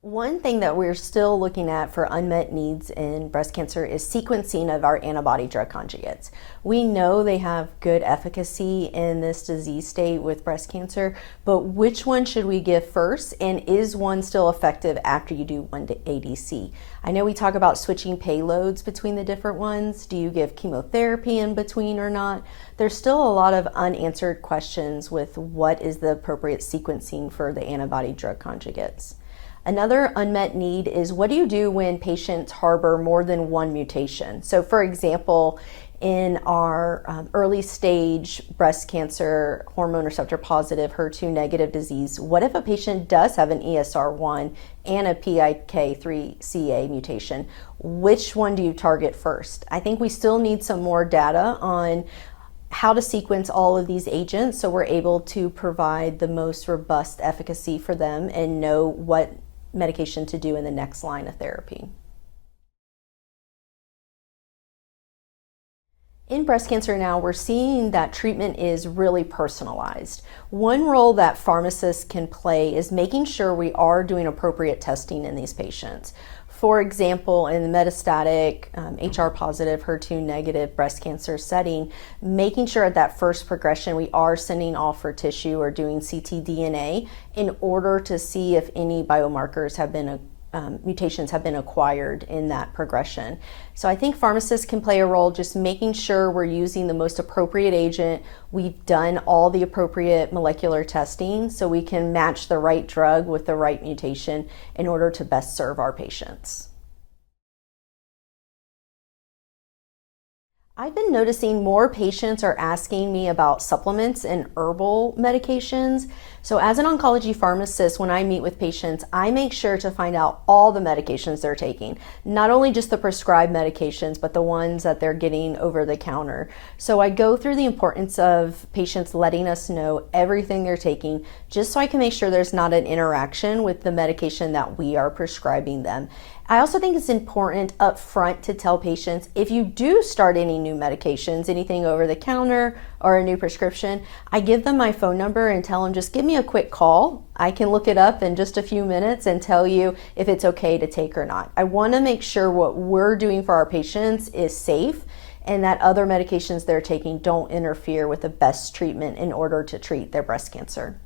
One thing that we're still looking at for unmet needs in breast cancer is sequencing of our antibody-drug conjugates. We know they have good efficacy in this disease state with breast cancer, but which one should we give first, and is one still effective after you do one ADC? I know we talk about switching payloads between the different ones. Do you give chemotherapy in between or not? There's still a lot of unanswered questions with what is the appropriate sequencing for the antibody-drug conjugates. Another unmet need is, what do you do when patients harbor more than one mutation? So for example, in our early stage breast cancer, hormone receptor positive, HER2 negative disease, what if a patient does have an ESR1 and a PIK3CA mutation? Which one do you target first? I think we still need some more data on how to sequence all of these agents so we're able to provide the most robust efficacy for them and know what medication to do in the next line of therapy. In breast cancer now, we're seeing that treatment is really personalized. One role that pharmacists can play is making sure we are doing appropriate testing in these patients. For example, in the metastatic, HR positive, HER2 negative breast cancer setting, making sure at that first progression we are sending off for tissue or doing ctDNA in order to see if any biomarkers have been mutations have been acquired in that progression. So I think pharmacists can play a role just making sure we're using the most appropriate agent. We've done all the appropriate molecular testing so we can match the right drug with the right mutation in order to best serve our patients. I've been noticing more patients are asking me about supplements and herbal medications. So as an oncology pharmacist, when I meet with patients, I make sure to find out all the medications they're taking, not only just the prescribed medications, but the ones that they're getting over the counter. So I go through the importance of patients letting us know everything they're taking, just so I can make sure there's not an interaction with the medication that we are prescribing them. I also think it's important up front to tell patients, if you do start any new medications, anything over the counter or a new prescription, I give them my phone number and tell them, just give me a quick call. I can look it up in just a few minutes and tell you if it's okay to take or not. I want to make sure what we're doing for our patients is safe and that other medications they're taking don't interfere with the best treatment in order to treat their breast cancer.